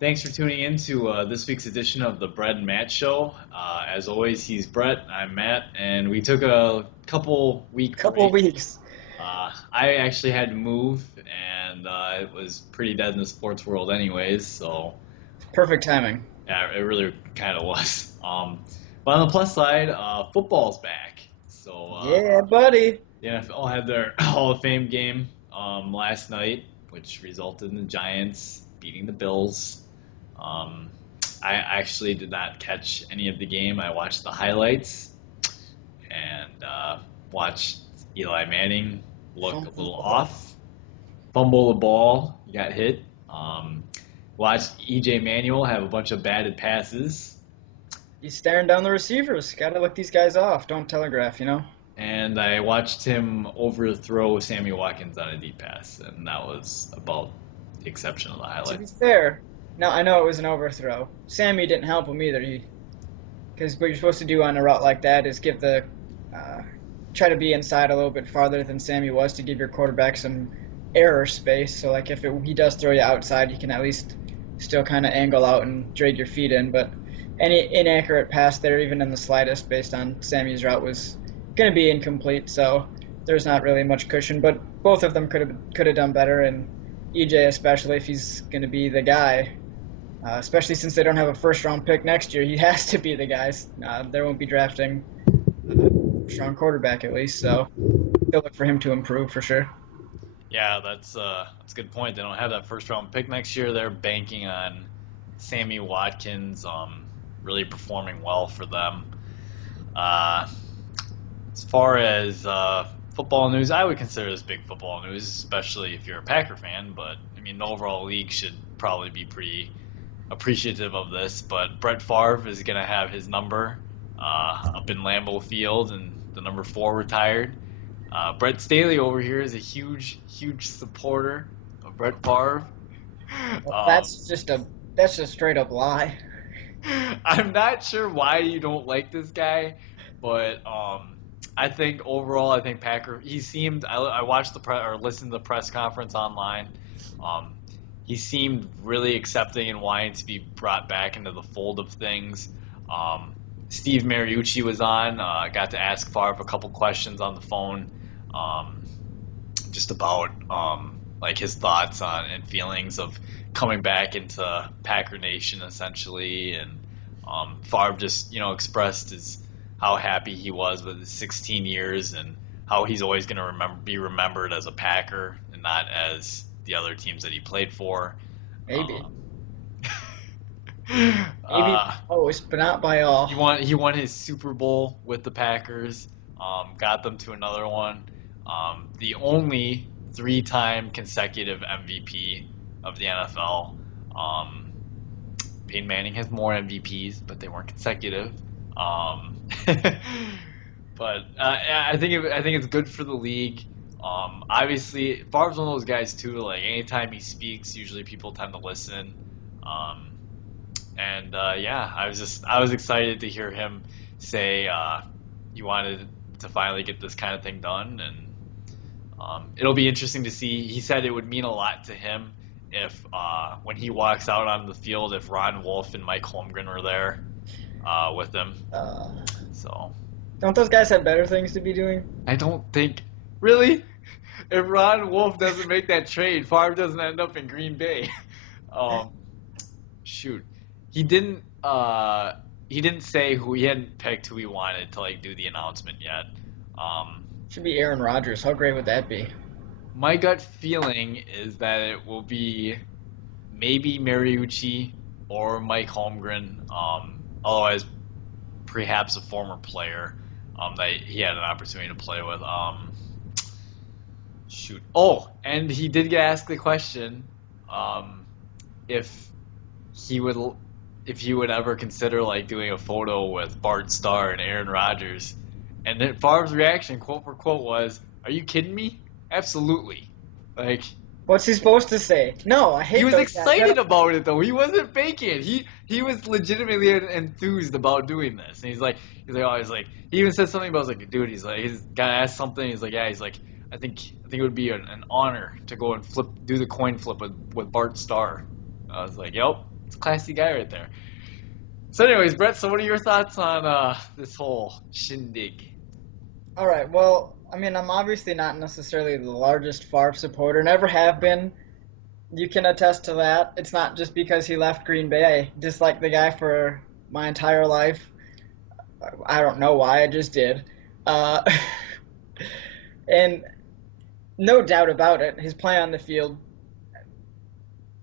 Thanks for tuning in to this week's edition of the Brett and Matt Show. As always, he's Brett, I'm Matt, and we took a couple week Couple of break. weeks. I actually had to move, and it was pretty dead in the sports world, anyways. So Perfect timing. yeah, it really kind of was. But on the plus side, football's back. So Yeah, buddy. the NFL had their Hall of Fame game last night, which resulted in the Giants beating the Bills. Um, I actually did not catch any of the game. I watched the highlights and watched Eli Manning look a little off, fumble the ball, got hit. Watched EJ Manuel have a bunch of batted passes, He's staring down the receivers. Gotta look these guys off. Don't telegraph. and I watched him overthrow Sammy Watkins on a deep pass, and that was about the exception of the To be highlights. fair, now I know it was an overthrow. Sammy didn't help him either. Because what you're supposed to do on a route like that is uh, try to be inside a little bit farther than Sammy was to give your quarterback some error space. So like if he does throw you outside, he can at least still kind of angle out and drag your feet in. But any inaccurate pass there, even in the slightest, based on Sammy's route, was going to be incomplete. So there's not really much cushion. But both of them could have done better, and EJ especially if he's going to be the guy. Especially since they don't have a first-round pick next year, he has to be the guy. They won't be drafting a strong quarterback at least, so they'll look for him to improve for sure. Yeah, that's a good point. They don't have that first round pick next year. They're banking on Sammy Watkins really performing well for them. Uh, as far as football news, I would consider this big football news, especially if you're a Packer fan. But I mean, the overall league should probably be pretty appreciative of this. But Brett Favre is going to have his number up in Lambeau Field, and the number 4 retired. Brett Staley over here is a huge supporter of Brett Favre. Well, Um, that's just straight up lie. I'm not sure why you don't like this guy, but I think overall, I think Packer. He seemed. I watched or listened to the press conference online. Um, he seemed really accepting and wanting to be brought back into the fold of things. Um, Steve Mariucci was on. Got to ask Favre a couple questions on the phone, um, just about like his thoughts on and feelings of coming back into Packer Nation essentially, and Favre just expressed his how happy he was with his 16 years and how he's always going to be remembered as a Packer and not as the other teams that he played for. Maybe. Um, Maybe uh, most, but not by all. he won his Super Bowl with the Packers, got them to another one. The only 3-time consecutive MVP of the NFL. Um, Peyton Manning has more MVPs, but they weren't consecutive. But I think it's good for the league. Obviously, Favre's one of those guys too. Like anytime he speaks, usually people tend to listen. Um, and yeah, I was excited to hear him say he wanted to finally get this kind of thing done, and it'll be interesting to see. He said it would mean a lot to him if when he walks out on the field, if Ron Wolf and Mike Holmgren were there with him. Uh, So don't those guys have better things to be doing? I don't think really if Ron Wolf doesn't make that trade, Favre doesn't end up in Green Bay. Um, shoot, he didn't. He didn't say who he hadn't picked who he wanted to like do the announcement yet. Um, Should be Aaron Rodgers. How great would that be? my gut feeling is that it will be maybe Mariucci or Mike Holmgren. Otherwise, perhaps a former player that he had an opportunity to play with. Shoot. Oh, and he did get asked the question um, if he would if he would ever consider like doing a photo with Bart Starr and Aaron Rodgers, and then Favre's reaction, quote for quote, was, "Are you kidding me? Absolutely." Like What's he supposed to say? No, I he hate was those guys. excited about it though. He wasn't faking it. He was legitimately enthused about doing this. And he even said something about like, dude. He's got asked something. He's like, yeah. He's like, I think it would be an honor to go and do the coin flip with Bart Starr. I was like, yep. It's a classy guy right there. So, anyways, Brett. So, what are your thoughts on this whole shindig? All right. Well, I mean, I'm obviously not necessarily the largest Favre supporter. Never have been. You can attest to that. It's not just because he left Green Bay. I disliked the guy for my entire life. I don't know why. I just did. Uh, and no doubt about it, his play on the field,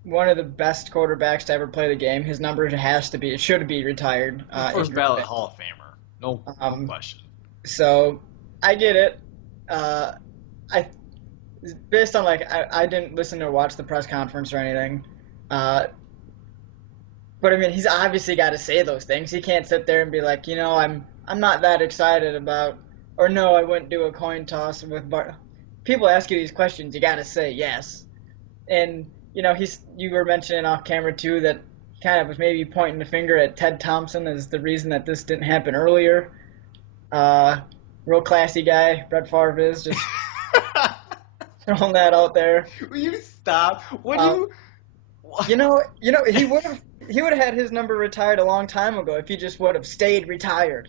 one of the best quarterbacks to ever play the game. His number it should be retired. First ballot Hall of Famer. No question. So, I get it. I based on I didn't listen or watch the press conference or anything, but I mean he's obviously got to say those things. He can't sit there and be like, I'm not that excited about, or no, I wouldn't do a coin toss with Bart. People ask you these questions, you got to say yes. And you were mentioning off camera too that kind of was maybe pointing the finger at Ted Thompson as the reason that this didn't happen earlier. Real classy guy, Brett Favre is just. Throwing that out there. Will you stop? He would have had his number retired a long time ago if he just would have stayed retired.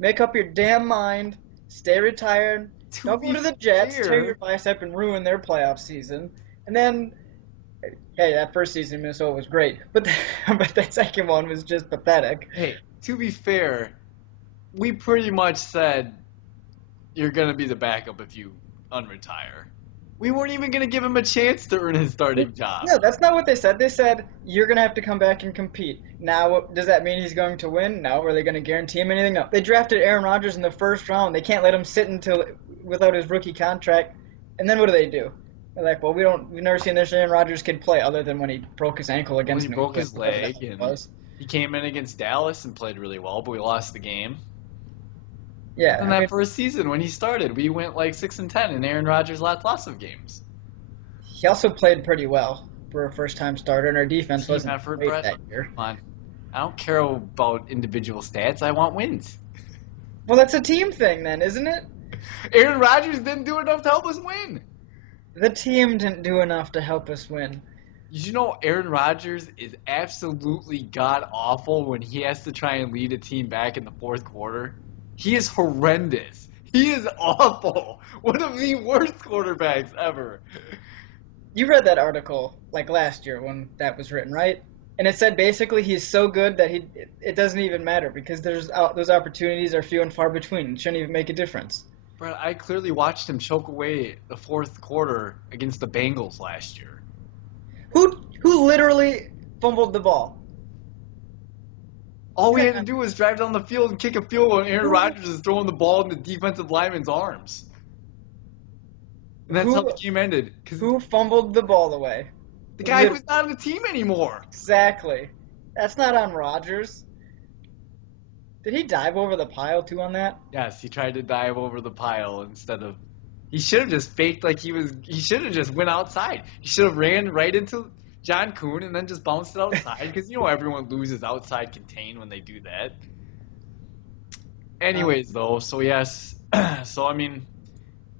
Make up your damn mind, stay retired. Don't go to the Jets, tear your bicep, and ruin their playoff season. And then, hey, that first season in Minnesota was great, but that second one was just pathetic. Hey, to be fair, we pretty much said you're gonna be the backup if you unretire. We weren't even going to give him a chance to earn his starting job. No, that's not what they said. They said, you're going to have to come back and compete. Now, does that mean he's going to win? No. Are they going to guarantee him anything? No. They drafted Aaron Rodgers in the first round. They can't let him sit without his rookie contract. And then what do? They're like, well, we've never seen this Aaron Rodgers kid play other than when he broke his ankle against New England. He broke his leg. And he came in against Dallas and played really well, but we lost the game. Yeah. In that first season when he started, we went 6-10, and Aaron Rodgers lost of games. He also played pretty well for a first-time starter, and our defense wasn't great that year. Come on. I don't care about individual stats. I want wins. Well, that's a team thing then, isn't it? Aaron Rodgers didn't do enough to help us win. The team didn't do enough to help us win. Did you know Aaron Rodgers is absolutely god-awful when he has to try and lead a team back in the fourth quarter? He is horrendous. He is awful. One of the worst quarterbacks ever. You read that article last year when that was written, right? And it said basically he's so good that it doesn't even matter because those opportunities are few and far between. It shouldn't even make a difference. Bro, I clearly watched him choke away the fourth quarter against the Bengals last year. Who literally fumbled the ball? All we had to do was drive down the field and kick a field goal, and Aaron Rodgers is throwing the ball in the defensive lineman's arms. And that's how the game ended. Who fumbled the ball away? The guy who's not on the team anymore. Exactly. That's not on Rodgers. Did he dive over the pile too on that? Yes, he tried to dive over the pile instead of... He should have just faked he should have just went outside. He should have ran right into John Kuhn and then just bounced it outside because everyone loses outside contain when they do that. Anyways, though, so yes. So, I mean,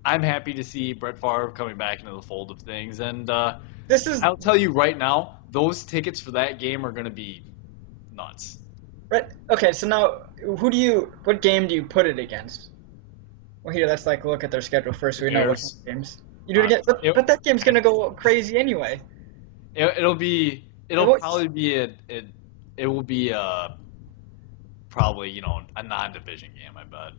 I'm happy to see Brett Favre coming back into the fold of things. And I'll tell you right now, those tickets for that game are going to be nuts. Right. Okay, so now, what game do you put it against? Well, here, let's look at their schedule first so we know what games. You do it again, but that game's going to go crazy anyway. It'll probably be probably a non-division game, I bet.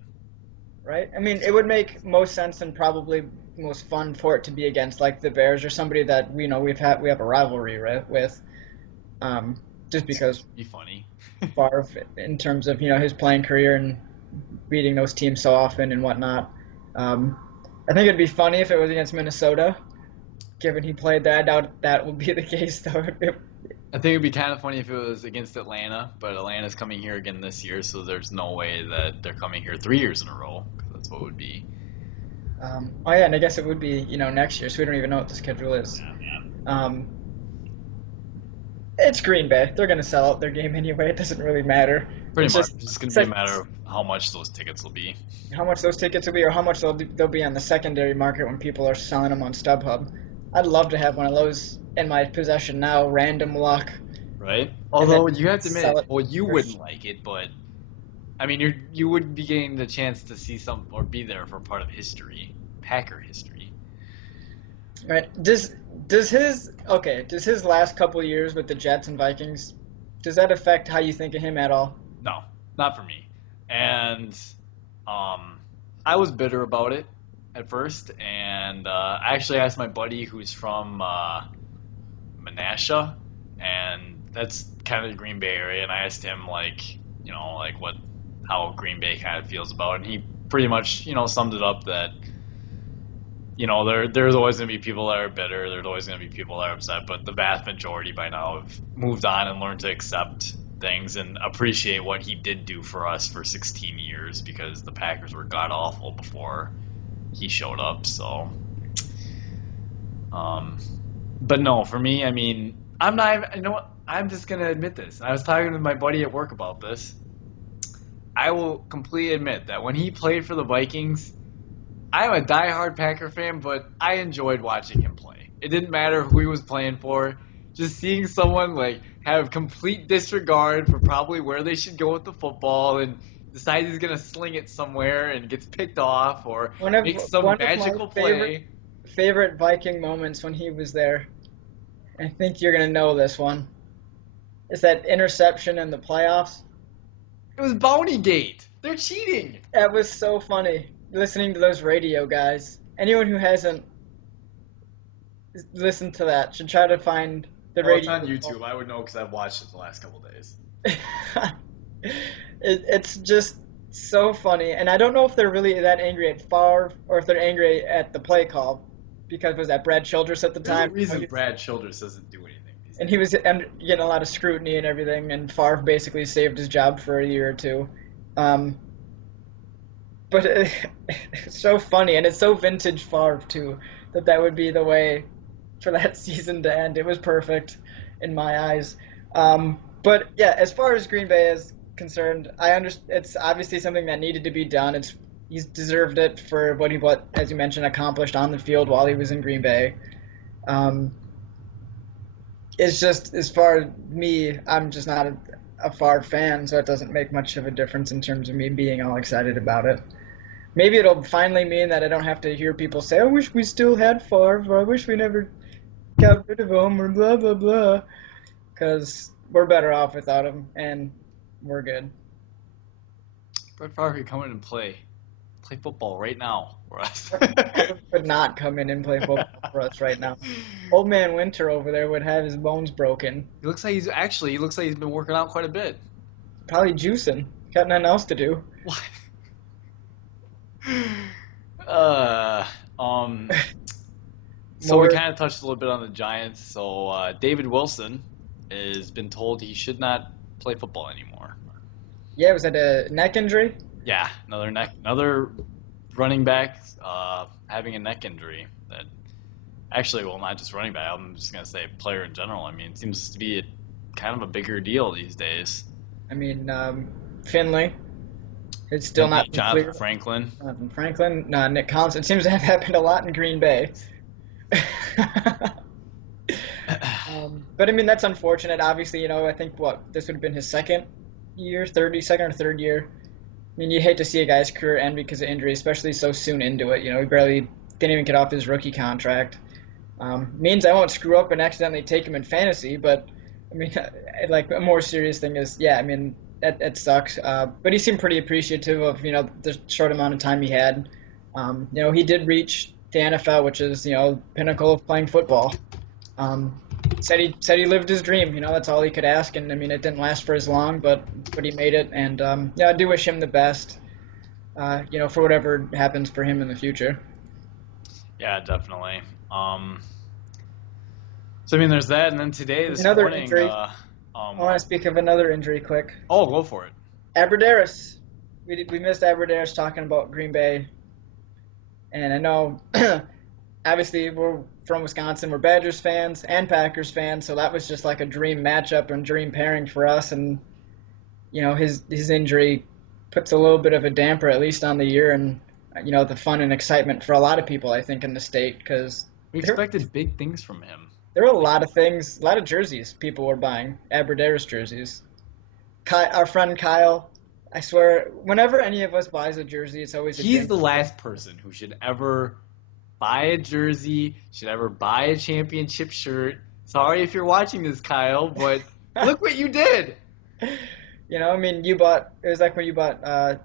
Right? I mean, it would make most sense and probably most fun for it to be against the Bears or somebody that we have a rivalry with. Just because it'd be funny. Favre in terms of his playing career and beating those teams so often and whatnot. I think it'd be funny if it was against Minnesota. Given he played there, I doubt that will be the case, though. I think it'd be kind of funny if it was against Atlanta, but Atlanta's coming here again this year, so there's no way that they're coming here 3 years in a row, because that's what it would be. Oh, yeah, and I guess it would be, next year, so we don't even know what the schedule is. Yeah. It's Green Bay. They're going to sell out their game anyway. It doesn't really matter. Pretty much. It's going to be a matter of how much those tickets will be. How much those tickets will be, or how much they'll be on the secondary market when people are selling them on StubHub. I'd love to have one of those in my possession now, random luck. right? and then Although you have to sell admit, it well, you for wouldn't like it, but I mean, you would be getting the chance to see some or be there for part of history, Packer history. right. Does his last couple years with the Jets and Vikings, does that affect how you think of him at all? No, not for me. And um, I was bitter about it at first, and I actually asked my buddy who's from Menasha, and that's kind of the Green Bay area, and I asked him like what how Green Bay kind of feels about it, and he pretty much summed it up that there's always going to be people that are bitter, there's always going to be people that are upset, but the vast majority by now have moved on and learned to accept things and appreciate what he did do for us for 16 years because the Packers were god awful before he showed up. So, but no, for me, I mean, I'm not even, you know what? I'm just gonna admit this. I was talking with my buddy at work about this. I will completely admit that when he played for the Vikings, I'm a diehard Packer fan, but I enjoyed watching him play. It didn't matter who he was playing for. Just seeing someone like have complete disregard for probably where they should go with the football and decide he's gonna sling it somewhere and gets picked off or makes some One of my magical play. favorite Viking moments when he was there. I think you're gonna know this one. Is that interception in the playoffs? It was Bounty Gate. They're cheating. That was so funny. Listening to those radio guys. Anyone who hasn't listened to that should try to find the Well, it's radio. on YouTube. I would know because I've watched it the last couple days. It's just so funny, and I don't know if they're really that angry at Favre or if they're angry at the play call, because was that Brad Childress at the There's time? a reason Brad Childress doesn't do anything these And days. he was getting a lot of scrutiny and everything, and Favre basically saved his job for a year or two. But it's so funny, and it's so vintage Favre too, that would be the way for that season to end. It was perfect in my eyes. But yeah, as far as Green Bay is concerned, I understand it's obviously something that needed to be done. He's deserved it for what as you mentioned accomplished on the field while he was in Green Bay. It's just as far as me, I'm just not a Favre fan, so it doesn't make much of a difference in terms of me being all excited about it. Maybe it'll finally mean that I don't have to hear people say, "I wish we still had Favre," or "I wish we never got rid of him," or blah blah blah, because we're better off without him, and we're good. Brett Favre could come in and play football right now for us. Could not come in and play football for us right now. Old man Winter over there would have his bones broken. He looks like he's been working out quite a bit. Probably juicing. Got nothing else to do. What? Uh, so we kind of touched a little bit on the Giants. So David Wilson has been told he should not play football anymore. Yeah, was that a neck injury? Yeah, another running back having a neck injury. That actually, well, not just running back. I'm just gonna say player in general. I mean, it seems to be kind of a bigger deal these days. I mean, Finley. It's still not Jonathan clear. Franklin. Jonathan Franklin. No, Nick Collins. It seems to have happened a lot in Green Bay. But I mean, that's unfortunate. Obviously, I think this would have been his second or third year. I mean, you hate to see a guy's career end because of injury, especially so soon into it. He barely didn't even get off his rookie contract. Means I won't screw up and accidentally take him in fantasy, but I mean, like a more serious thing is, yeah, I mean, that sucks. But he seemed pretty appreciative of the short amount of time he had. He did reach the NFL, which is pinnacle of playing football. Said he lived his dream. That's all he could ask, and I mean, it didn't last for as long, but he made it. And yeah, I do wish him the best. For whatever happens for him in the future. Yeah, definitely. So I mean, there's that, and then this Another morning. injury. I want to speak of another injury quick. Oh, go for it. Aberderis. We missed Aberderis talking about Green Bay, and I know obviously we're from Wisconsin. We're Badgers fans and Packers fans, so that was just like a dream matchup and dream pairing for us. And his injury puts a little bit of a damper, at least on the year, and the fun and excitement for a lot of people, I think, in the state, because We expected big things from him. There were a lot of things, a lot of jerseys people were buying, Aberderis jerseys. Our friend Kyle, I swear, whenever any of us buys a jersey, it's always a He's Jim. the last person who should ever buy a jersey, should ever buy a championship shirt. Sorry if you're watching this, Kyle, but look what you did. You know, I mean, it was like when you bought the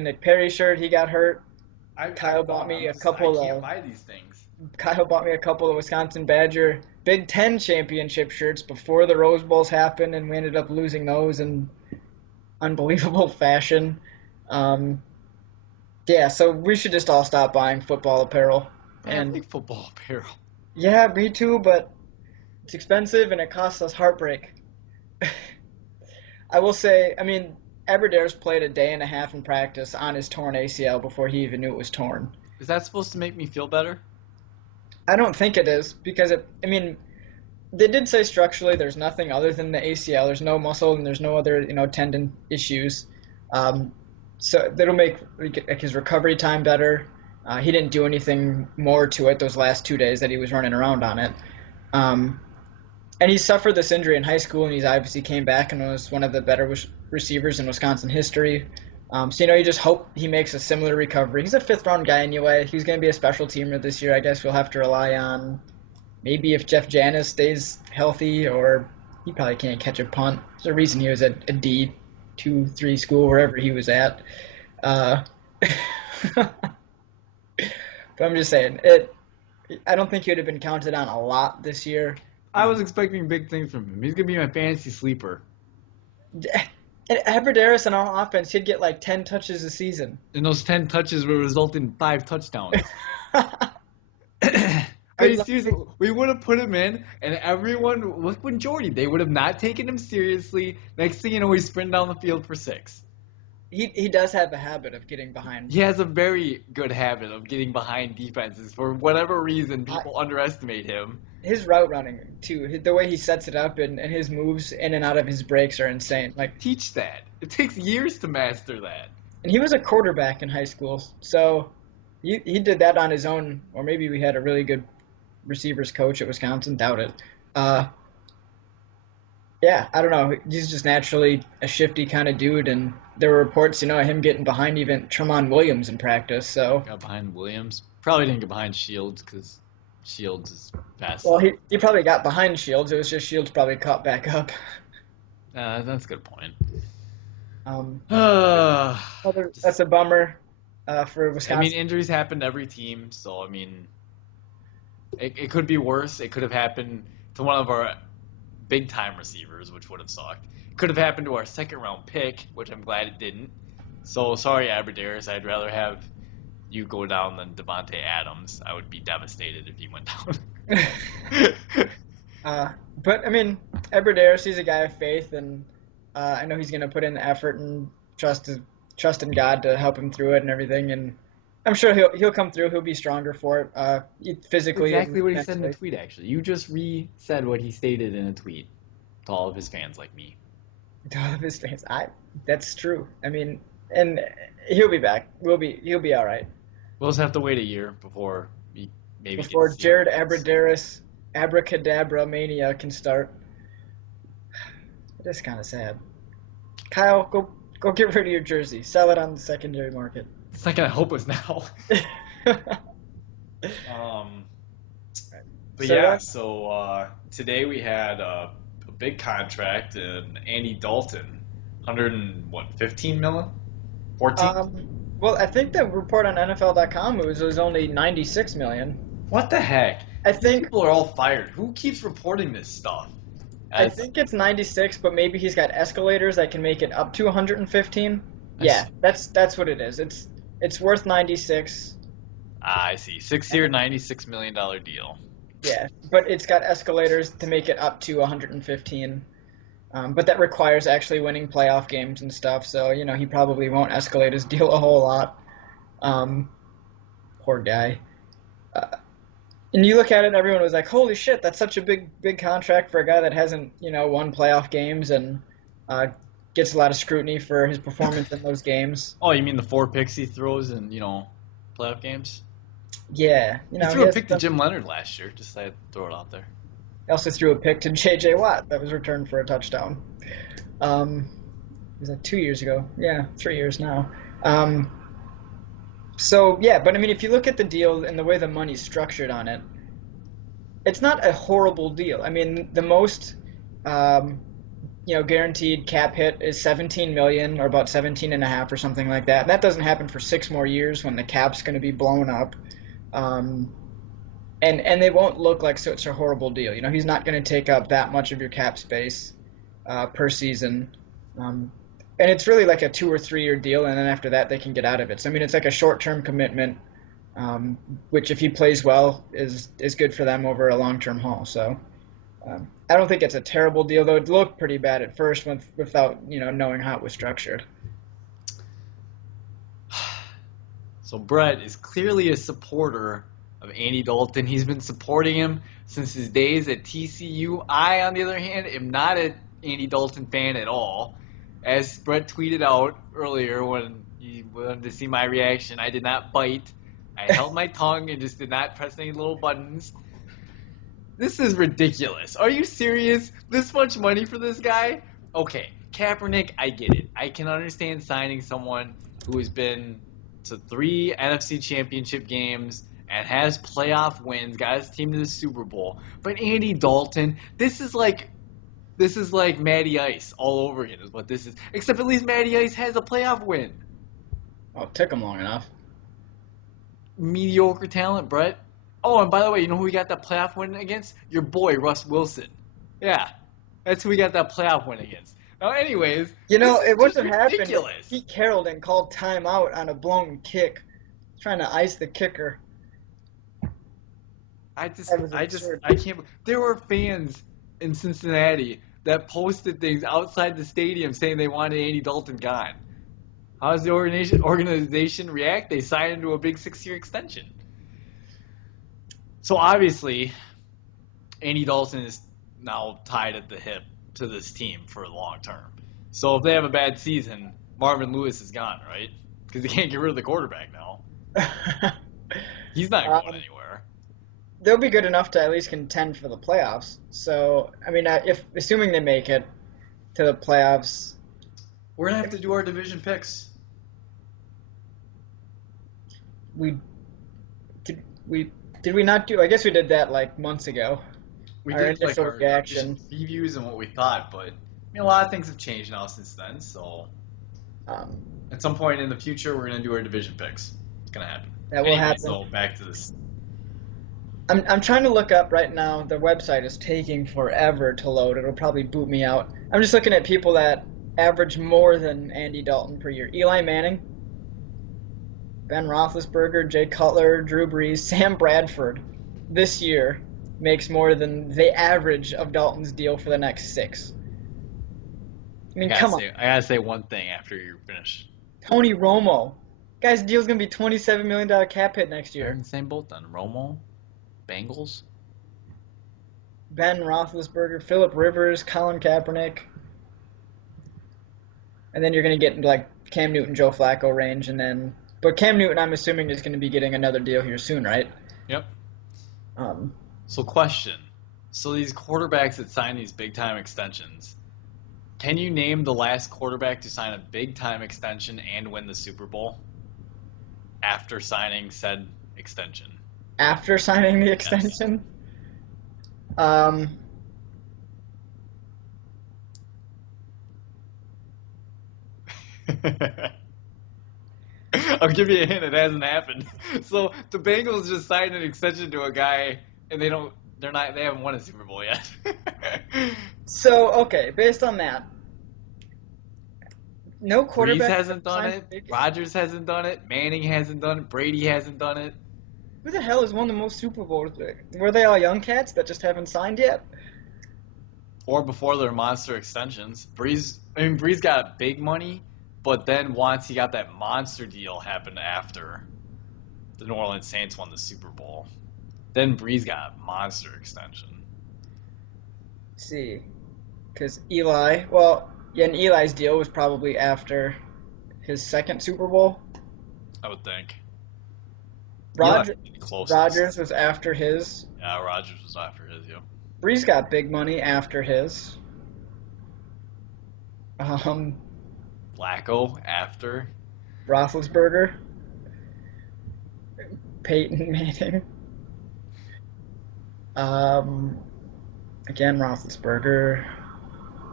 Nick Perry shirt, he got hurt. Kyle bought me a couple I can't of buy these things. Kyle bought me a couple of Wisconsin Badger Big Ten championship shirts before the Rose Bowls happened, and we ended up losing those in unbelievable fashion. Yeah, so we should just all stop buying football apparel. I like football apparel. Yeah, me too, but it's expensive and it costs us heartbreak. I will say, I mean, Aberderis played a day and a half in practice on his torn ACL before he even knew it was torn. Is that supposed to make me feel better? I don't think it is because they did say structurally there's nothing other than the ACL. There's no muscle and there's no other, tendon issues. So that'll make his recovery time better. He didn't do anything more to it those last 2 days that he was running around on it. And he suffered this injury in high school, and he's obviously came back and was one of the better receivers in Wisconsin history. So, you just hope he makes a similar recovery. He's a fifth-round guy anyway. He's going to be a special teamer this year. I guess we'll have to rely on maybe if Jeff Janis stays healthy, or he probably can't catch a punt. There's a reason he was at a D2-3 school, wherever he was at. But I'm just saying, I don't think he would have been counted on a lot this year. I was expecting big things from him. He's going to be my fantasy sleeper. And Aberderis on our offense, he'd get like 10 touches a season. And those 10 touches would result in 5 touchdowns. I mean, seriously, we would have put him in, and everyone, look when Jordy, they would have not taken him seriously. Next thing you know, he's sprinting down the field for 6. He does have a habit of getting behind. He has a very good habit of getting behind defenses. For whatever reason, people underestimate him. His route running, too, the way he sets it up and his moves in and out of his breaks are insane. Teach that. It takes years to master that. And he was a quarterback in high school, so he did that on his own. Or maybe we had a really good receivers coach at Wisconsin. Doubt it. Yeah, I don't know. He's just naturally a shifty kind of dude, and there were reports, of him getting behind even Tremont Williams in practice. So got behind Williams. Probably didn't get behind Shields because Shields is fast. Well, he probably got behind Shields. It was just Shields probably caught back up. That's a good point. That's a bummer for Wisconsin. I mean, injuries happen to every team, so it could be worse. It could have happened to one of our big-time receivers, which would have sucked. It could have happened to our second-round pick, which I'm glad it didn't. So, sorry, Aberderis. I'd rather have you go down than Devontae Adams. I would be devastated if he went down. But, I mean, Aberderis, he's a guy of faith, and I know he's going to put in the effort and trust in God to help him through it and everything, and I'm sure he'll come through. He'll be stronger for it physically. Exactly what he said in the tweet, actually. You just re-said what he stated in a tweet to all of his fans like me. To all of his fans. That's true. I mean, and he'll be back. He'll be all right. We'll just have to wait a year before he maybe before Jared Aberderis abracadabra mania can start. It is kind of sad. Kyle, go get rid of your jersey. Sell it on the secondary market. It's not gonna help us now. So today we had a big contract, and Andy Dalton, 15 million? 14? Well, I think the report on NFL.com was only 96 million. What the heck? I think people are all fired. Who keeps reporting this stuff? I think it's 96, but maybe he's got escalators that can make it up to 115. Yeah, that's what it is. It's worth 96. I see. 6-year, $96 million deal. Yeah, but it's got escalators to make it up to 115. But that requires actually winning playoff games and stuff, so, he probably won't escalate his deal a whole lot. Poor guy. And you look at it and everyone was like, holy shit, that's such a big contract for a guy that hasn't, won playoff games and gets a lot of scrutiny for his performance in those games. Oh, you mean the 4 picks he throws in, playoff games? Yeah. He threw a pick to Jim Leonard last year, just to throw it out there. He also threw a pick to J.J. Watt that was returned for a touchdown. Was that 2 years ago? Yeah, 3 years now. So yeah, but I mean, if you look at the deal and the way the money's structured on it, it's not a horrible deal. I mean, the most guaranteed cap hit is 17 million or about 17 and a half or something like that. And that doesn't happen for 6 more years when the cap's going to be blown up. And they won't look like such a horrible deal. You know, he's not going to take up that much of your cap space per season. And it's really like a 2 or 3 year deal, and then after that they can get out of it. So I mean, it's like a short-term commitment, which if he plays well is good for them over a long-term haul. So I don't think it's a terrible deal, though it looked pretty bad at first without knowing how it was structured. So Brett is clearly a supporter of Andy Dalton. He's been supporting him since his days at TCU. I, on the other hand, am not an Andy Dalton fan at all. As Brett tweeted out earlier when he wanted to see my reaction, I did not bite. I held my tongue and just did not press any little buttons. This is ridiculous. Are you serious? This much money for this guy? Okay, Kaepernick, I get it. I can understand signing someone who has been to 3 NFC championship games and has playoff wins, got his team to the Super Bowl. But Andy Dalton, this is like Matty Ice all over again is what this is. Except at least Matty Ice has a playoff win. Oh, it took him long enough. Mediocre talent, Brett. Oh, and by the way, you know who we got that playoff win against? Your boy, Russ Wilson. Yeah, that's who we got that playoff win against. Now, anyways, it wouldn't have happened. Pete Carroll didn't call timeout on a blown kick, trying to ice the kicker. I can't. There were fans in Cincinnati that posted things outside the stadium saying they wanted Andy Dalton gone. How does the organization react? They sign into a big 6-year extension. So obviously, Andy Dalton is now tied at the hip to this team for the long term. So if they have a bad season, Marvin Lewis is gone, right? Because they can't get rid of the quarterback now. He's not going anywhere. They'll be good enough to at least contend for the playoffs. So, I mean, assuming they make it to the playoffs, we're gonna have to do our division picks. Did we not do? I guess we did that like months ago. We did like our reaction previews and what we thought, but a lot of things have changed now since then. So at some point in the future, we're gonna do our division picks. It's gonna happen. That will happen. So back to this. I'm trying to look up right now. The website is taking forever to load. It'll probably boot me out. I'm just looking at people that average more than Andy Dalton per year. Eli Manning, Ben Roethlisberger, Jay Cutler, Drew Brees, Sam Bradford this year makes more than the average of Dalton's deal for the next 6. I mean, come on. I gotta say one thing after you're finished. Tony Romo. Guy's deal's going to be $27 million cap hit next year. They're in the same boat then. Romo, Bengals. Ben Roethlisberger, Phillip Rivers, Colin Kaepernick. And then you're going to get into like Cam Newton, Joe Flacco range. But Cam Newton, I'm assuming, is going to be getting another deal here soon, right? Yep. So question. So these quarterbacks that sign these big-time extensions, can you name the last quarterback to sign a big-time extension and win the Super Bowl after signing said extension? After signing the extension? Yes. I'll give you a hint. It hasn't happened. So the Bengals just signed an extension to a guy, and they haven't won a Super Bowl yet. So okay, based on that, no quarterback Brees hasn't done it. Rodgers hasn't done it. Manning hasn't done it. Brady hasn't done it. Who the hell has won the most Super Bowls? Were they all young cats that just haven't signed yet? Or before their monster extensions. Brees got big money, but then once he got that monster deal happened after the New Orleans Saints won the Super Bowl. Then Brees got a monster extension. Let's see. Because and Eli's deal was probably after his second Super Bowl. I would think. Rodgers was after his. Yeah, Rodgers was after his, yeah. Breeze got big money after his. Um, Flacco after. Roethlisberger, Peyton Manning. Um, again, Roethlisberger.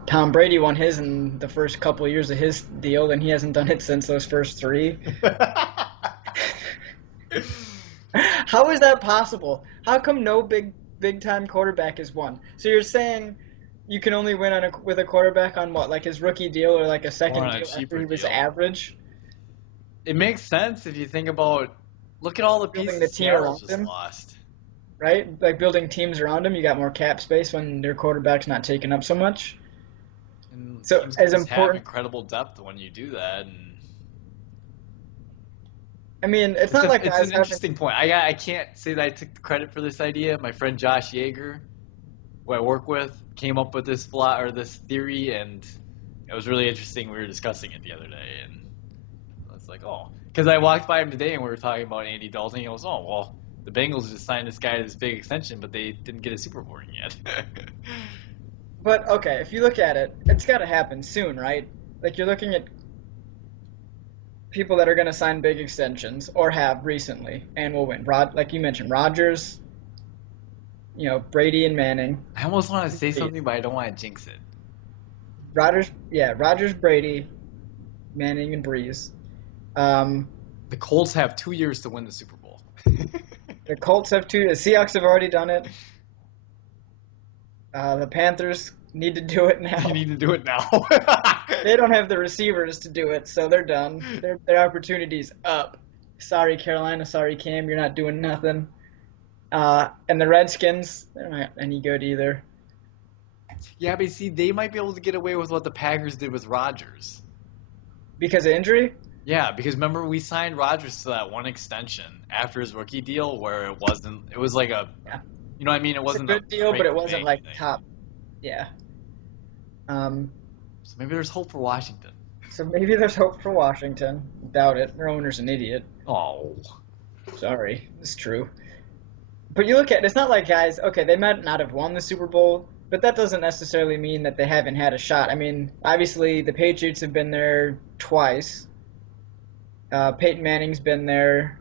Tom Brady won his in the first couple of years of his deal, and he hasn't done it since those first three. How is that possible? How come no big time quarterback is won? So you're saying you can only win with a quarterback on what, like his rookie deal or like a Or second on a deal after cheaper he was deal. average, It makes sense if you think about. Look at all the building the pieces team Seattle around just him, lost. right? Like building teams around him, you got more cap space when your quarterback's not taking up so much. And So teams can as just have important, incredible depth when you do that. And I mean, it's not like it's guys an haven't. interesting point. I can't say that I took the credit for this idea. My friend Josh Yeager, who I work with, came up with this this theory, and it was really interesting. We were discussing it the other day, and I was like, oh, because I walked by him today and we were talking about Andy Dalton. He goes, oh, well, the Bengals just signed this guy to this big extension, but they didn't get a Super Bowl ring yet. But okay, if you look at it, it's got to happen soon, right? Like you're looking at people that are going to sign big extensions or have recently and will win. Like you mentioned, Rodgers, Brady and Manning. I almost want to say something, but I don't want to jinx it. Rodgers, Brady, Manning, and Breeze. The Colts have 2 years to win the Super Bowl. The Colts have two. The Seahawks have already done it. The Panthers need to do it now. You need to do it now. They don't have the receivers to do it, so they're done. Their opportunity's up. Sorry, Carolina. Sorry, Cam. You're not doing nothing. And the Redskins, they're not any good either. Yeah, but see, they might be able to get away with what the Packers did with Rodgers. Because of injury? Yeah, because remember we signed Rodgers to that one extension after his rookie deal where it was like Yeah. you know what I mean? It wasn't a good deal, but it wasn't big like thing. top. Yeah. So maybe there's hope for Washington. So maybe there's hope for Washington. Doubt it. Their owner's an idiot. Oh. Sorry. It's true. But you look at it, it's not like guys, okay, they might not have won the Super Bowl, but that doesn't necessarily mean that they haven't had a shot. I mean, obviously, the Patriots have been there twice. Peyton Manning's been there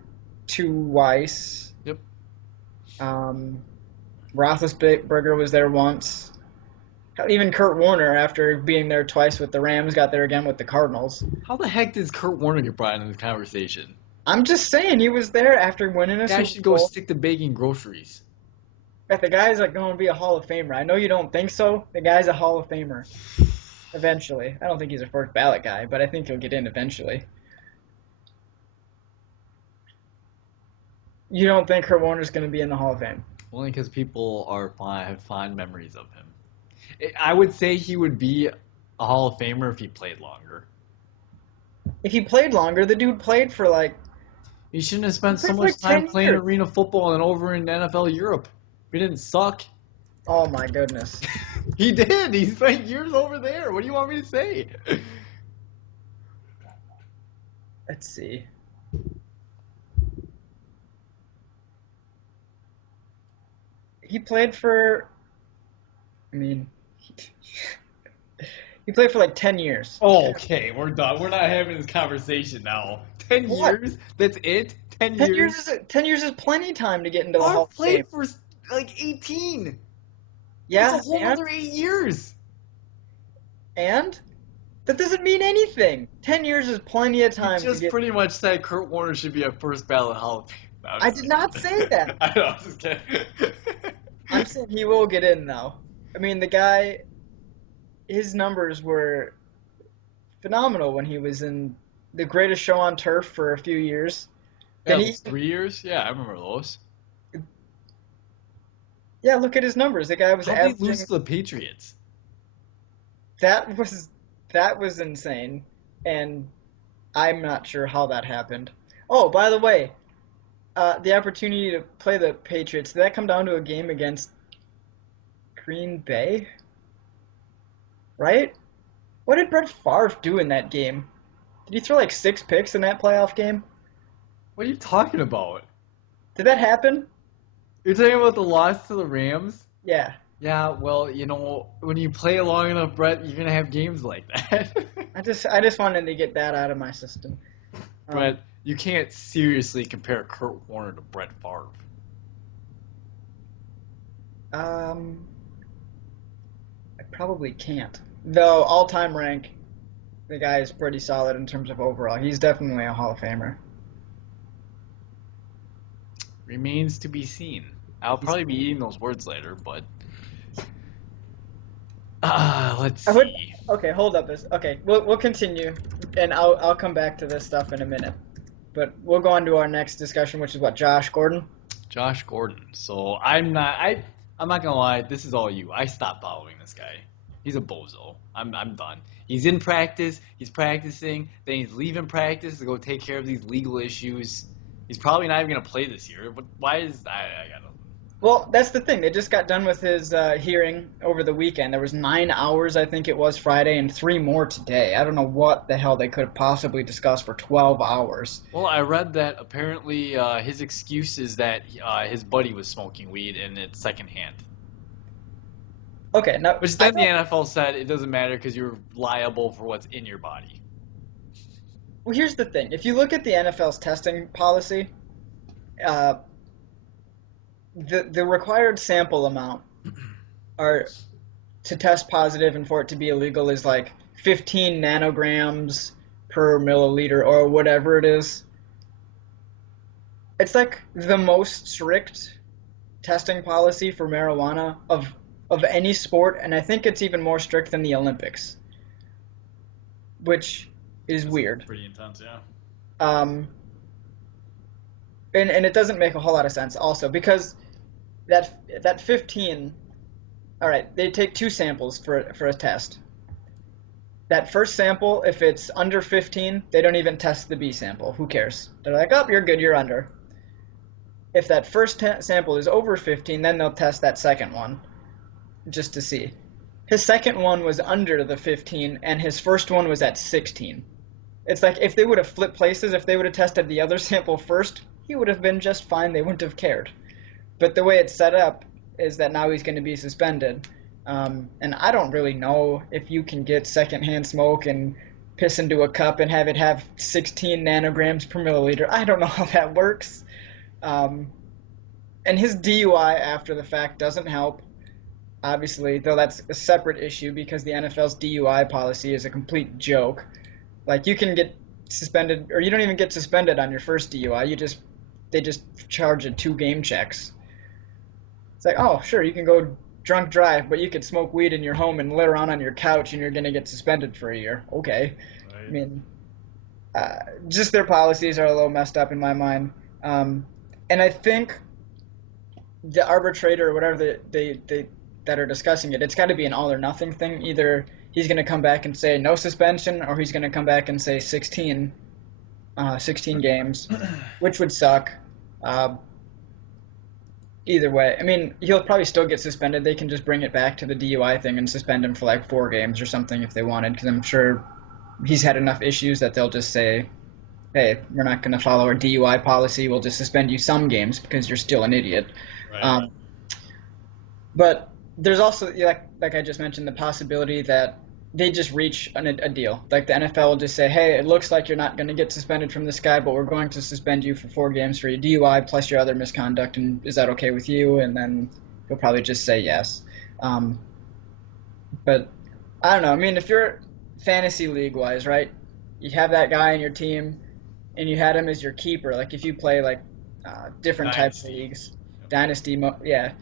twice. Yep. Roethlisberger was there once. Even Kurt Warner, after being there twice with the Rams, got there again with the Cardinals. How the heck does Kurt Warner get brought into this conversation? I'm just saying, he was there after winning a Guy Super should Bowl. go stick to baking groceries. But the guy's like going to be a Hall of Famer. I know you don't think so. The guy's a Hall of Famer. Eventually. I don't think he's a first ballot guy, but I think he'll get in eventually. You don't think Kurt Warner's going to be in the Hall of Fame? Only because people have fond memories of him. I would say he would be a Hall of Famer if he played longer. If he played longer, the dude played for like... He shouldn't have spent so played for much like time 10 playing years. arena football and over in NFL Europe. He didn't suck. Oh my goodness. He did. He spent years over there. What do you want me to say? Let's see. He played for... I mean... He played for like 10 years. Oh, okay, we're done. We're not having this conversation now. 10 What? years? That's it? 10 10 years? 10 years is plenty of time to get into the Hall Mark of Fame. played for like 18. Yeah, That's a whole and? other 8 years. And? That doesn't mean anything. 10 years is plenty of time You to just get... pretty much said Kurt Warner should be a first ballot Hall of Fame. No, I did not say that. I know, I was just kidding. I'm saying he will get in, though. I mean, the guy... His numbers were phenomenal when he was in the greatest show on turf for a few years. Yeah, Then he... 3 years? Yeah, I remember those. Yeah, look at his numbers. The guy was How did averaging... they lose to the Patriots? That was insane, and I'm not sure how that happened. Oh, by the way, the opportunity to play the Patriots, did that come down to a game against Green Bay? Right? What did Brett Favre do in that game? Did he throw like 6 picks in that playoff game? What are you talking about? Did that happen? You're talking about the loss to the Rams? Yeah. Yeah, well, when you play long enough, Brett, you're gonna have games like that. I just wanted to get that out of my system. Um, Brett, you can't seriously compare Kurt Warner to Brett Favre. um, I probably can't. Though all-time rank, the guy is pretty solid in terms of overall. He's definitely a Hall of Famer. Remains to be seen. I'll He's, probably be eating those words later, but let's I would. see. Okay, hold up. Okay, we'll continue, and I'll come back to this stuff in a minute. But we'll go on to our next discussion, which is what, Josh Gordon. Josh Gordon. So I'm not gonna lie, this is all you. I stopped following this guy. He's a bozo. I'm done. He's in practice, he's practicing, then he's leaving practice to go take care of these legal issues. He's probably not even gonna play this year, but why is I got nothing. Well, that's the thing. They just got done with his hearing over the weekend. There was 9 hours, I think it was Friday, and 3 more today. I don't know what the hell they could have possibly discussed for 12 hours. Well, I read that apparently his excuse is that his buddy was smoking weed and it's secondhand. Okay, now Which then the NFL said it doesn't matter because you're liable for what's in your body. well, here's the thing. If you look at the NFL's testing policy, uh, the required sample amount are to test positive and for it to be illegal is like 15 nanograms per milliliter or whatever it is. It's like the most strict testing policy for marijuana of any sport, and I think it's even more strict than the Olympics, which is weird. Pretty intense, yeah. Um, and it doesn't make a whole lot of sense also because that 15. All right, they take 2 samples for a test. That first sample, if it's under 15, they don't even test the B sample. Who cares? They're like, oh, you're good, you're under. If that first sample is over 15, then they'll test that second one just to see. His second one was under the 15, and his first one was at 16. It's like if they would have flipped places, if they would have tested the other sample first, he would have been just fine. They wouldn't have cared. But the way it's set up is that now he's going to be suspended. And I don't really know if you can get secondhand smoke and piss into a cup and have it have 16 nanograms per milliliter. I don't know how that works. And his DUI after the fact doesn't help, obviously, though that's a separate issue because the NFL's DUI policy is a complete joke. Like, you can get suspended, or you don't even get suspended on your first DUI. They just charge you 2 game checks. It's like, oh, sure, you can go drunk drive, but you could smoke weed in your home and lay around on your couch and you're going to get suspended for a year. Okay. Right. I mean, just their policies are a little messed up in my mind. And I think the arbitrator or whatever they that are discussing it, it's got to be an all or nothing thing. Either he's going to come back and say no suspension, or he's going to come back and say 16 games, which would suck. Either way, I mean, he'll probably still get suspended. They can just bring it back to the DUI thing and suspend him for like 4 games or something if they wanted, because I'm sure he's had enough issues that they'll just say, hey, we're not going to follow our DUI policy. We'll just suspend you some games because you're still an idiot. Right. But there's also, like I just mentioned, the possibility that they just reach a deal. Like the NFL will just say, hey, it looks like you're not going to get suspended from this guy, but we're going to suspend you for 4 games for your DUI plus your other misconduct, and is that okay with you? And then he'll probably just say yes. But I don't know. I mean, if you're fantasy league-wise, right, you have that guy in your team, and you had him as your keeper. Like if you play like different types of leagues, Dynasty, yeah.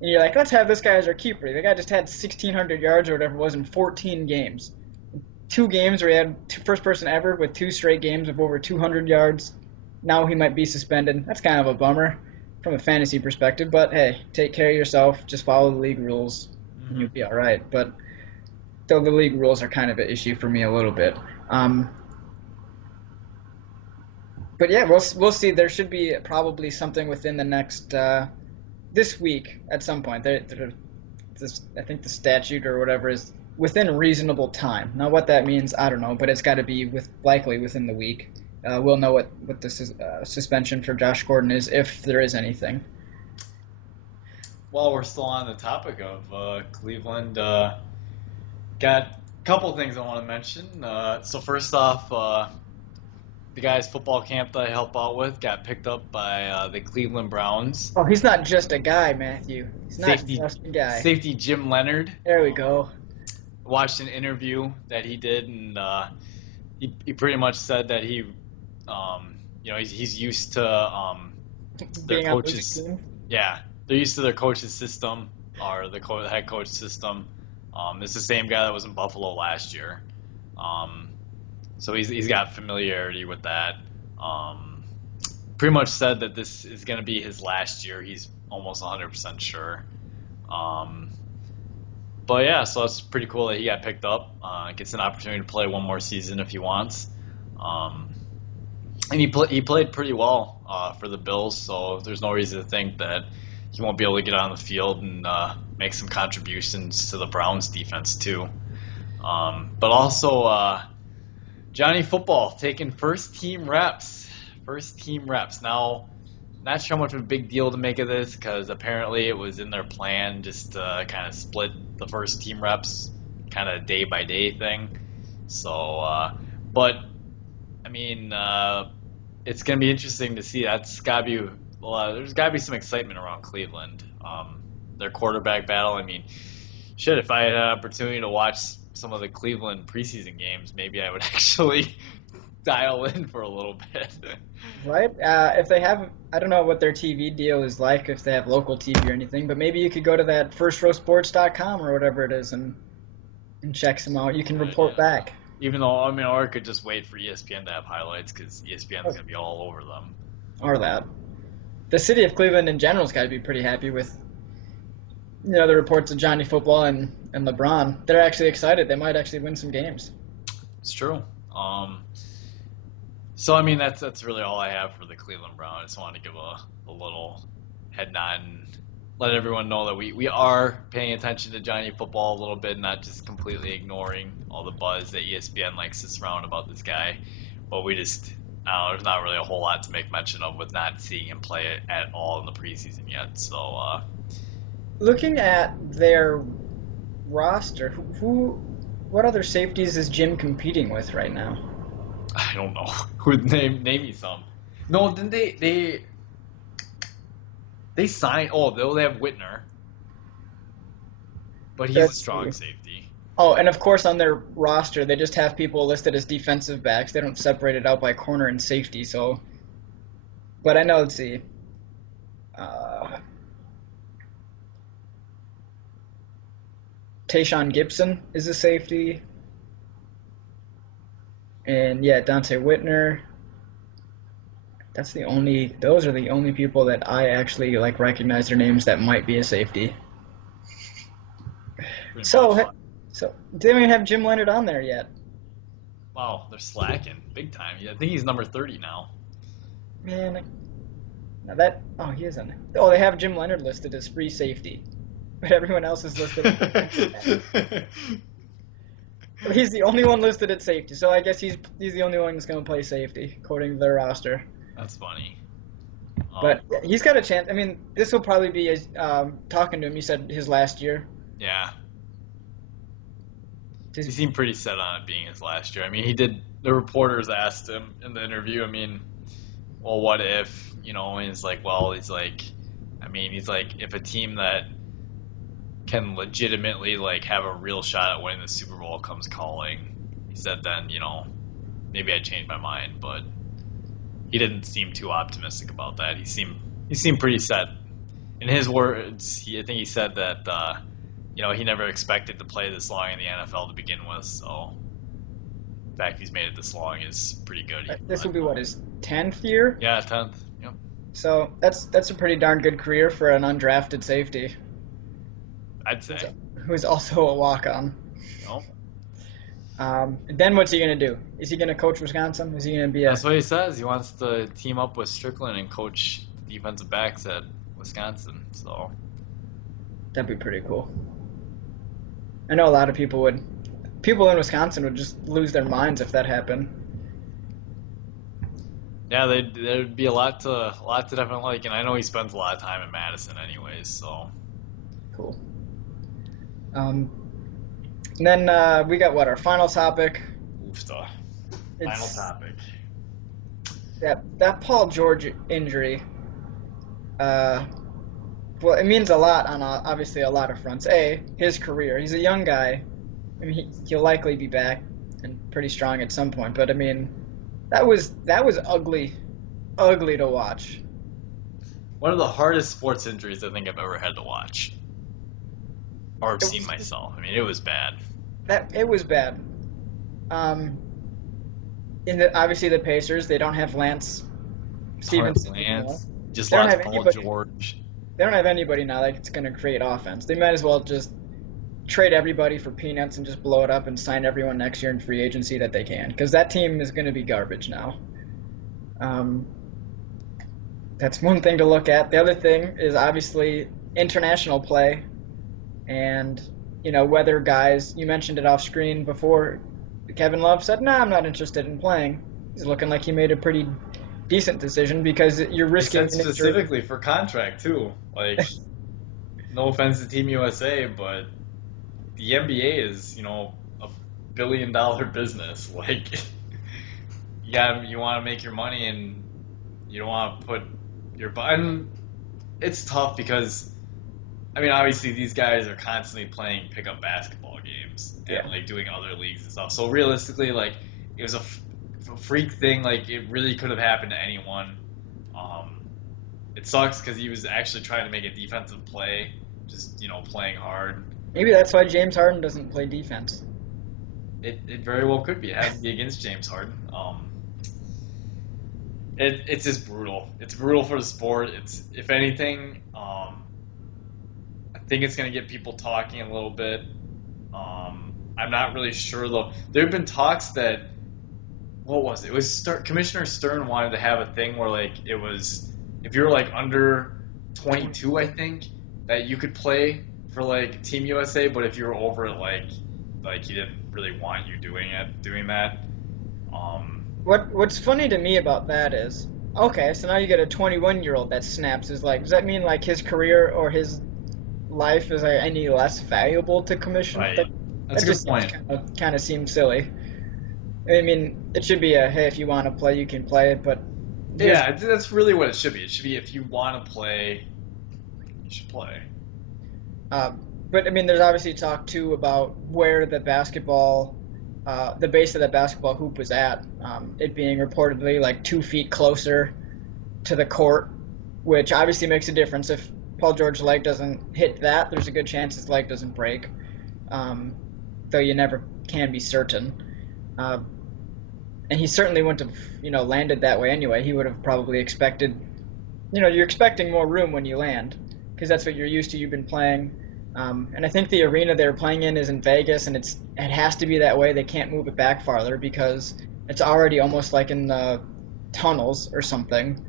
And you're like, let's have this guy as our keeper. The guy just had 1,600 yards or whatever it was in 14 games. 2 games where he had first person ever with 2 straight games of over 200 yards. Now he might be suspended. That's kind of a bummer from a fantasy perspective. But, hey, take care of yourself. Just follow the league rules, and you'll be all right. But though the league rules are kind of an issue for me a little bit. But, yeah, we'll see. There should be probably something within the next this week at some point. I think the statute or whatever is within reasonable time. Now what that means, I don't know, but it's got to be likely within the week. We'll know what the suspension for Josh Gordon is, if there is anything. while we're still on the topic of Cleveland, got a couple things I want to mention. So first off, the guy's football camp that I help out with got picked up by the Cleveland Browns. Oh, he's not just a guy, Matthew. He's not Safety just a guy. safety Jim Leonard. There we go. Watched an interview that he did, and he pretty much said that he's used to their Being on this coaches. team. Yeah, they're used to their coach's system or the head coach system. It's the same guy that was in Buffalo last year. So he's got familiarity with that. Pretty much said that this is going to be his last year. He's almost 100% sure. But yeah, so it's pretty cool that he got picked up. Gets an opportunity to play one more season if he wants. And he played pretty well for the Bills, so there's no reason to think that he won't be able to get on the field and make some contributions to the Browns defense too. But also Johnny Football taking first team reps. Now, not sure how much of a big deal to make of this because apparently it was in their plan just to kind of split the first team reps, kind of day by day thing. So, but I mean, it's gonna be interesting to see. That's gotta be there's gotta be some excitement around Cleveland. Their quarterback battle. I mean, shit, if I had an opportunity to watch some of the Cleveland preseason games, maybe I would actually dial in for a little bit. Right? If they have, I don't know what their TV deal is like, if they have local TV or anything, but maybe you could go to that firstrow sports.com or whatever it is and check some out. You can report back. Even though, I mean, or I could just wait for ESPN to have highlights because ESPN is going to be all over them. Or that. The city of Cleveland in general's got to be pretty happy with, the reports of Johnny Football and LeBron. They're actually excited. They might actually win some games. It's true. So, I mean, that's really all I have for the Cleveland Browns. I just wanted to give a little head nod and let everyone know that we are paying attention to Johnny Football a little bit, not just completely ignoring all the buzz that ESPN likes to surround about this guy. But we just, I don't know, there's not really a whole lot to make mention of with not seeing him play at all in the preseason yet. So, looking at their roster, what other safeties is Jim competing with right now? I don't know. Who would name me some? No, didn't they signed? Oh, they have Whitner, but he's a strong safety. Oh, and of course on their roster they just have people listed as defensive backs. They don't separate it out by corner and safety. So, but I know. Let's see. Tayshaun Gibson is a safety. And yeah, Dante Whitner. Those are the only people that I actually recognize their names that might be a safety. So they don't even have Jim Leonard on there yet. Wow, they're slacking big time. I think he's number 30 now. Man, he is on there. Oh, they have Jim Leonard listed as free safety, but everyone else is listed as he's the only one listed at safety, so I guess he's the only one that's going to play safety, according to their roster. That's funny. But he's got a chance. I mean, this will probably be, talking to him, he said his last year. Yeah. He seemed pretty set on it being his last year. I mean, the reporters asked him in the interview, I mean, well, what if, and he's like, if a team that can legitimately have a real shot at winning the Super Bowl comes calling, he said then, maybe I'd change my mind, but he didn't seem too optimistic about that. He seemed pretty set. In his words, I think he said that he never expected to play this long in the NFL to begin with, so the fact he's made it this long is pretty good. This will be his 10th year? Yeah, 10th. Yep. So that's a pretty darn good career for an undrafted safety. I'd say. Who's also a walk-on. No. Then what's he going to do? Is he going to coach Wisconsin? Is he going to be That's what he says. He wants to team up with Strickland and coach defensive backs at Wisconsin. So that'd be pretty cool. I know a lot of people in Wisconsin would just lose their minds if that happened. Yeah, there'd be a lot to definitely like, and I know he spends a lot of time in Madison anyways, so Cool. And then we got our final topic. Oofta. Final It's topic. that Paul George injury. Uh, well, it means a lot on obviously a lot of fronts. His career. He's a young guy. I mean, he'll likely be back and pretty strong at some point. But I mean, that was ugly, ugly to watch. One of the hardest sports injuries I think I've ever had to watch. Or have It seen was, myself. I mean, it was bad. it was bad. Obviously the Pacers, they don't have Lance Stevenson anymore. Lance. Just They don't lost have Paul anybody. George. They don't have anybody now that's going to create offense. They might as well just trade everybody for peanuts and just blow it up and sign everyone next year in free agency that they can, because that team is going to be garbage now. That's one thing to look at. The other thing is obviously international play, and whether guys. You mentioned it off screen before. Kevin Love said, "No, I'm not interested in playing." He's looking like he made a pretty decent decision because you're risking He said an injury. specifically for contract too. Like, no offense to Team USA, but the NBA is, a billion-dollar business. Like, you want to make your money, and you don't want to put your button. It's tough because, I mean, obviously these guys are constantly playing pickup basketball games and like doing other leagues and stuff. So realistically, like, it was a freak thing. Like, it really could have happened to anyone. It sucks because he was actually trying to make a defensive play, just playing hard. Maybe that's why James Harden doesn't play defense. It very well could be. It has to be against James Harden. It's just brutal. It's brutal for the sport. It's, if anything, I think it's going to get people talking a little bit. I'm not really sure though. There have been talks that, what was it? It was Commissioner Stern wanted to have a thing where, like, it was, if you were like under 22, I think, that you could play for like Team USA, but if you were over it, like he didn't really want you doing that. What's funny to me about that is, okay, so now you get a 21-year-old that snaps. Is like, does that mean like his career or his life is any less valuable to Commissioner? Right. That's a good point. Kind of seems silly. I mean, it should be hey, if you want to play, you can play it, but yeah, that's really what it should be. It should be, if you want to play, you should play. But I mean, there's obviously talk too about where the basketball, the base of the basketball hoop was at. It being reportedly like 2 feet closer to the court, which obviously makes a difference. If Paul George's leg doesn't hit that, there's a good chance his leg doesn't break, though you never can be certain. And he certainly wouldn't have, landed that way anyway. He would have probably expected, you're expecting more room when you land, because that's what you're used to. You've been playing, and I think the arena they're playing in is in Vegas, and it has to be that way. They can't move it back farther because it's already almost like in the tunnels or something.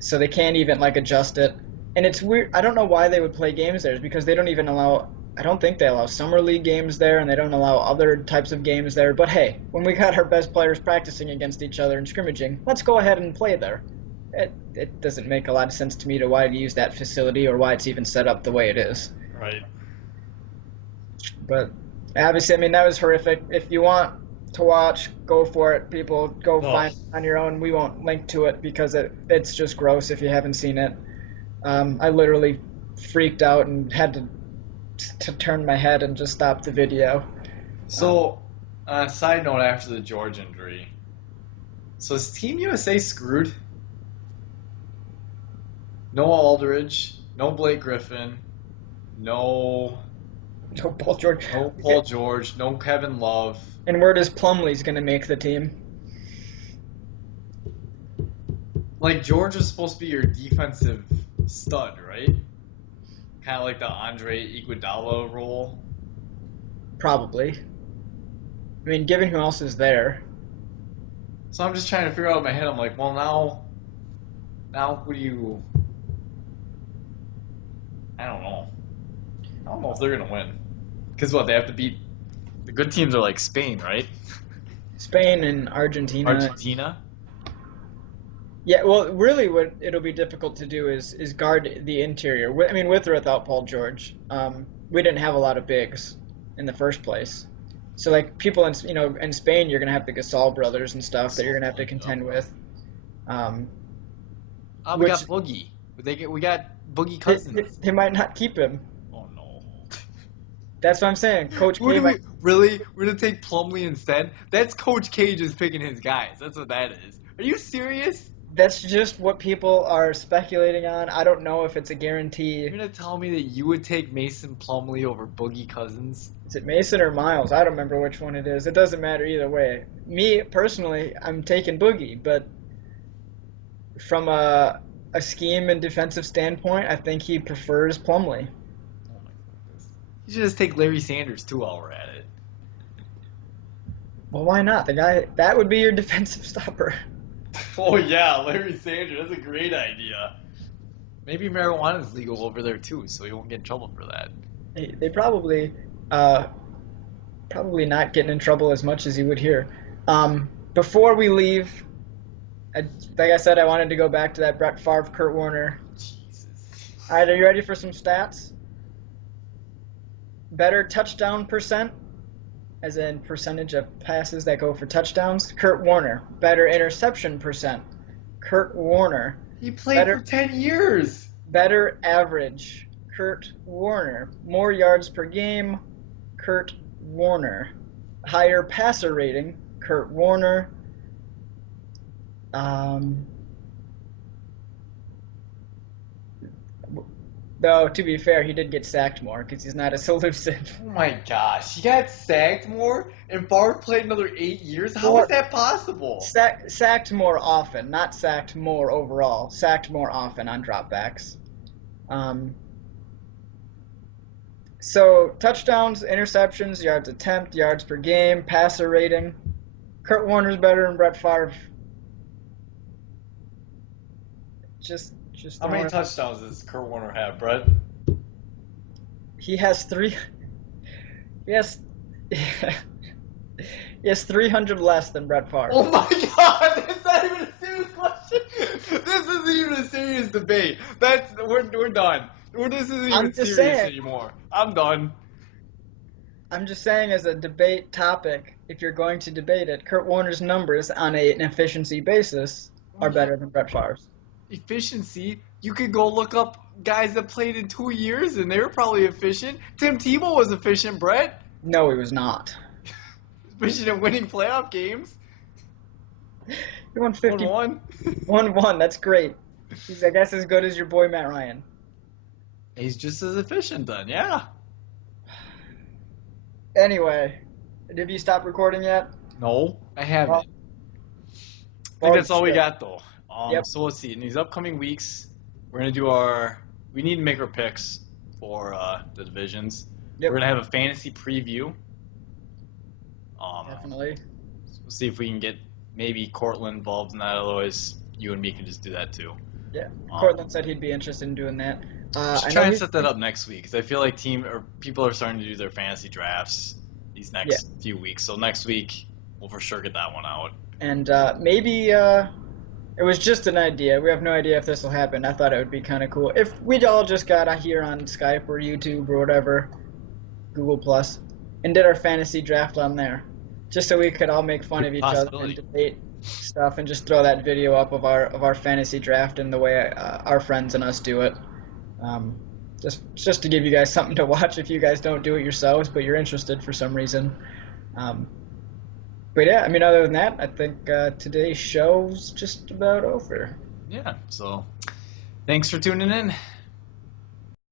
So they can't even like adjust it. And it's weird. I don't know why they would play games there. It's because they don't even allow. I don't think they allow summer league games there, and they don't allow other types of games there. But hey, when we got our best players practicing against each other and scrimmaging, let's go ahead and play there. It doesn't make a lot of sense to me to why to use that facility or why it's even set up the way it is. Right. But obviously, I mean, that was horrific. If you want to watch, go for it. People, go find it on your own. We won't link to it because it's just gross if you haven't seen it. I literally freaked out and had to turn my head and just stop the video. So, side note after the George injury, so is Team USA screwed? No Aldridge, no Blake Griffin, no Paul George. No Paul George, no Kevin Love. And where does Plumlee's going to make the team? Like, George was supposed to be your defensive stud, right? Kind of like the Andre Iguodala role. Probably. I mean, given who else is there. So I'm just trying to figure out in my head. I'm like, well, now who do you? I don't know. I don't know if they're gonna win. Because what, they have to beat the good teams are like Spain, right? Spain and Argentina. Argentina. Yeah, well, really, what it'll be difficult to do is guard the interior. I mean, with or without Paul George, we didn't have a lot of bigs in the first place. So, like people in in Spain, you're gonna have the Gasol brothers and stuff that you're gonna have to contend with. Um, Oh, we which got Boogie. We got Boogie they, Cousins. they might not keep him. Oh no. That's what I'm saying. Coach Who K do might. we really? We're gonna take Plumlee instead? That's Coach K just picking his guys. That's what that is. Are you serious? That's just what people are speculating on. I don't know if it's a guarantee. You're gonna tell me that you would take Mason Plumlee over Boogie Cousins? Is it Mason or Miles? I don't remember which one it is. It doesn't matter either way. Me personally, I'm taking Boogie, but from a scheme and defensive standpoint, I think he prefers Plumlee. Oh my goodness. You should just take Larry Sanders too while we're at it. Well, why not? The guy that would be your defensive stopper. Oh yeah, Larry Sanders. That's a great idea. Maybe marijuana is legal over there too, so he won't get in trouble for that. They probably not getting in trouble as much as he would here. Before we leave, like I said, I wanted to go back to that Brett Favre, Kurt Warner. Jesus. All right, are you ready for some stats? Better touchdown percent, as in percentage of passes that go for touchdowns. Kurt Warner. Better interception percent. Kurt Warner. He played for 10 years. Better average. Kurt Warner. More yards per game. Kurt Warner. Higher passer rating. Kurt Warner. Though, to be fair, he did get sacked more because he's not as elusive. Oh my gosh, he got sacked more, and Favre played another 8 years. How is that possible? Sacked more often, not sacked more overall. Sacked more often on dropbacks. So touchdowns, interceptions, yards attempt, yards per game, passer rating. Kurt Warner's better than Brett Favre. Just How many touchdowns does Kurt Warner have, Brett? He has three. He has 300 less than Brett Favre. Oh my God, that's not even a serious question. This isn't even a serious debate. We're done. This isn't even serious anymore. I'm done. I'm just saying, as a debate topic, if you're going to debate it, Kurt Warner's numbers on an efficiency basis are better than Brett Favre's. Efficiency? You could go look up guys that played in 2 years, and they were probably efficient. Tim Tebow was efficient, Brett. No, he was not. Efficient at winning playoff games. He won 50. 1-1. 1-1. That's great. He's, I guess, as good as your boy Matt Ryan. He's just as efficient then, yeah. Anyway, have you stopped recording yet? No, I haven't. Well, I think that's all we got, though. Yep. So let's see. In these upcoming weeks, we're going to do we need to make our picks for the divisions. Yep. We're going to have a fantasy preview. Definitely. We'll see if we can get maybe Cortland involved in that. Otherwise, you and me can just do that too. Yeah. Cortland said he'd be interested in doing that. Should try and set that up next week, because I feel like people are starting to do their fantasy drafts these next few weeks. So next week, we'll for sure get that one out. And maybe it was just an idea. We have no idea if this will happen. I thought it would be kind of cool if we all just got here on Skype or YouTube or whatever, Google Plus, and did our fantasy draft on there, just so we could all make fun of each other and debate stuff, and just throw that video up of our fantasy draft and the way our friends and us do it. Just to give you guys something to watch if you guys don't do it yourselves, but you're interested for some reason. But yeah, I mean, other than that, I think today's show's just about over. Yeah, so thanks for tuning in.